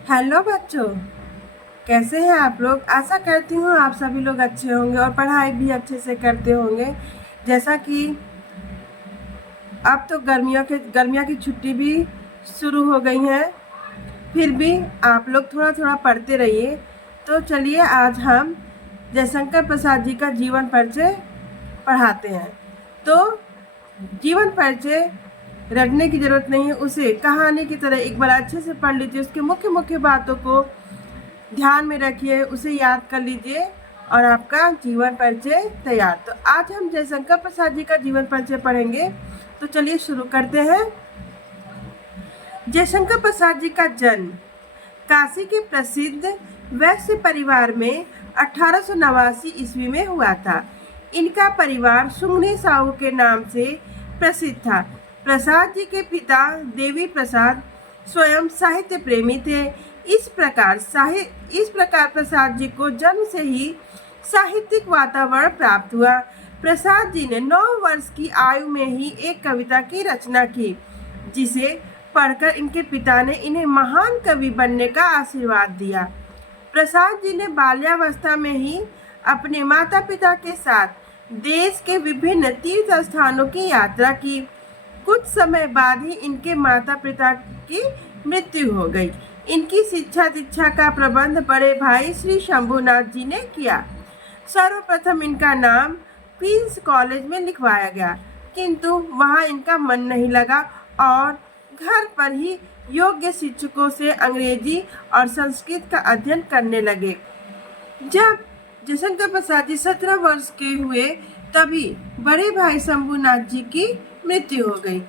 Hello बच्चों, कैसे हैं आप लोग। आशा करती हूँ आप सभी लोग अच्छे होंगे और पढ़ाई भी अच्छे से करते होंगे। जैसा कि अब तो गर्मियों की छुट्टी भी शुरू हो गई हैं, फिर भी आप लोग थोड़ा थोड़ा पढ़ते रहिए। तो चलिए आज हम जयशंकर प्रसाद जी का जीवन परिचय पढ़ाते हैं। तो जीवन परिचय रटने की ज़रूरत नहीं है, उसे कहानी की तरह एक बार अच्छे से पढ़ लीजिए। उसके मुख्य मुख्य बातों को ध्यान में रखिए, उसे याद कर लीजिए और आपका जीवन परिचय तैयार। तो आज हम जयशंकर प्रसाद जी का जीवन परिचय पढ़ेंगे। तो चलिए शुरू करते हैं। जयशंकर प्रसाद जी का जन्म काशी के प्रसिद्ध वैश्य परिवार में 1889 ईस्वी में हुआ था। इनका परिवार सुंगनी साहू के नाम से प्रसिद्ध था। प्रसाद जी के पिता देवी प्रसाद स्वयं साहित्य प्रेमी थे। इस प्रकार प्रसाद जी को जन्म से ही साहित्यिक वातावरण प्राप्त हुआ। प्रसाद जी ने 9 वर्ष की आयु में ही एक कविता की रचना की, जिसे पढ़कर इनके पिता ने इन्हें महान कवि बनने का आशीर्वाद दिया। प्रसाद जी ने बाल्यावस्था में ही अपने माता पिता के साथ देश के विभिन्न तीर्थ स्थानों की यात्रा की। कुछ समय बाद ही इनके माता पिता की मृत्यु हो गई। इनकी शिक्षा दीक्षा का प्रबंध बड़े भाई श्री शंभुनाथ जी ने किया। सर्वप्रथम इनका नाम क्वींस कॉलेज में लिखवाया गया, किंतु वहां इनका मन नहीं लगा और घर पर ही योग्य शिक्षकों से अंग्रेजी और संस्कृत का अध्ययन करने लगे। जब जयशंकर प्रसाद जी 17 वर्ष के हुए, तभी बड़े भाई शंभुनाथ जी की मृत्यु हो गई।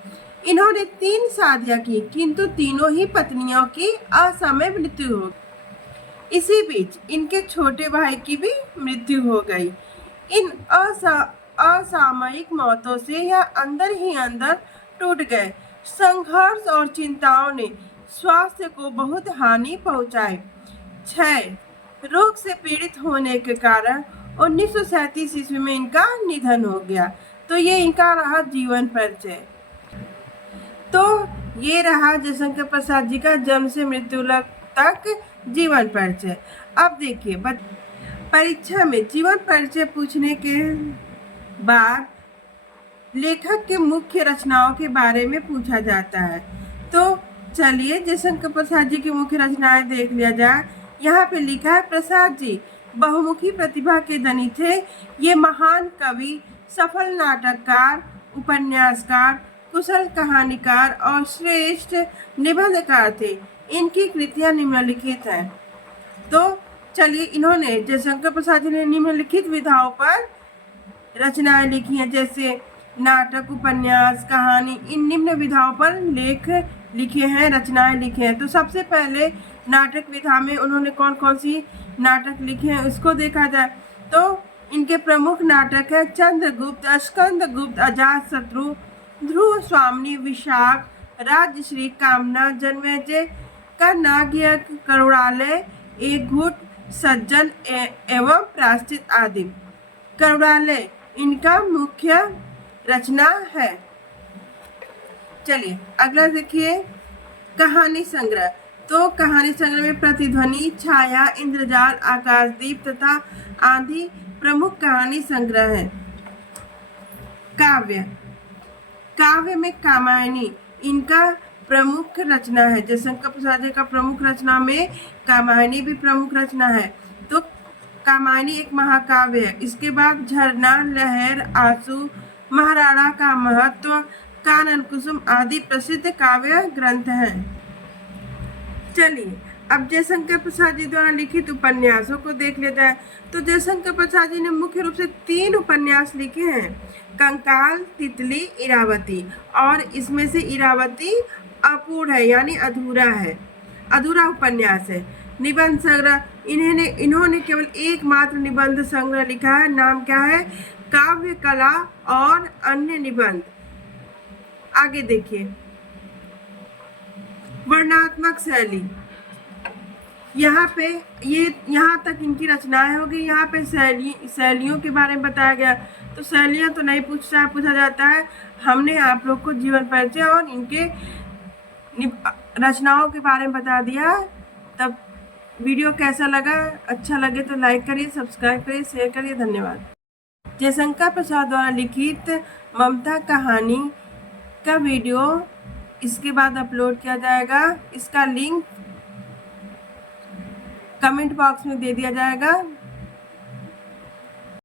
इन्होंने 3 शादियां की, किंतु तीनों ही पत्नियों की असमय मृत्यु हो गई। इसी बीच इनके छोटे भाई की भी मृत्यु हो गई। इन असामयिक मौतों से यह अंदर ही अंदर टूट गए। संघर्ष और चिंताओं ने स्वास्थ्य को बहुत हानि पहुंचाई। क्षय रोग से पीड़ित होने के कारण 1937 ईस्वी में इनका निधन हो गया। तो ये इनका रहा जीवन परिचय। तो ये रहा जयशंकर प्रसाद जी का जन्म से मृत्यु तक जीवन परिचय। अब देखिए, परीक्षा में जीवन परिचय पूछने के बाद लेखक के मुख्य रचनाओं के बारे में पूछा जाता है। तो चलिए जयशंकर प्रसाद जी की मुख्य रचनाएं देख लिया जाए। यहाँ पे लिखा है, प्रसाद जी बहुमुखी प्रतिभा के धनी थे। ये महान कवि, सफल नाटककार, उपन्यासकार, कुशल कहानीकार और श्रेष्ठ निबंधकार थे। इनकी कृतियां निम्नलिखित हैं। तो चलिए, इन्होंने जयशंकर प्रसाद जी ने निम्नलिखित विधाओं पर रचनाएं लिखी हैं, जैसे नाटक, उपन्यास, कहानी। इन निम्न विधाओं पर लेख लिखे हैं, रचनाएं लिखे हैं। तो सबसे पहले नाटक विधा में उन्होंने कौन कौन सी नाटक लिखे हैं उसको देखा जाए तो इनके प्रमुख नाटक है चंद्रगुप्त, स्कंदगुप्त, अजातशत्रु, ध्रुव स्वामिनी, विशाख, राजश्री, कामना, जन्मेजय, कर्णाज्ञक, करुणालय, एक घुट, सज्जन एवं प्रायश्चित आदि। करुणालय इनका मुख्य रचना है। चलिए अगला देखिए, कहानी संग्रह। तो कहानी संग्रह में प्रतिध्वनि, छाया, इंद्रजाल, आकाशदीप तथा आंधी प्रमुख कहानी संग्रह है। काव्य, काव्य में कामायनी इनका प्रमुख रचना है। जयशंकर प्रसाद जी का प्रमुख रचना में कामायनी भी प्रमुख रचना है। तो कामायनी एक महाकाव्य है। इसके बाद झरना, लहर, आंसू, महाराणा का महत्व, कानन कुसुम आदि प्रसिद्ध काव्य ग्रंथ हैं। चलिए अब जयशंकर प्रसाद जी द्वारा लिखित उपन्यासों को देख लिया जाए। तो जयशंकर प्रसाद जी ने मुख्य रूप से 3 उपन्यास लिखे हैं, कंकाल, तितली, इरावती। और इसमें से इरावती अपूर्ण है, यानी अधूरा है, अधूरा उपन्यास है। निबंध संग्रह, इन्होंने केवल एकमात्र निबंध संग्रह लिखा है। नाम क्या है? काव्य कला और अन्य निबंध। आगे देखिए, वर्णनात्मक शैली। यहाँ तक इनकी रचनाएं होगी। यहाँ पे शैलियों के बारे में बताया गया। तो शैलियाँ तो नहीं पूछा जाता है। हमने आप लोग को जीवन परिचय और इनके रचनाओं के बारे में बता दिया। तब वीडियो कैसा लगा, अच्छा लगे तो लाइक करिए, सब्सक्राइब करिए, शेयर करिए। धन्यवाद। जयशंकर प्रसाद द्वारा लिखित ममता कहानी का वीडियो इसके बाद अपलोड किया जाएगा। इसका लिंक कमेंट बॉक्स में दे दिया जाएगा।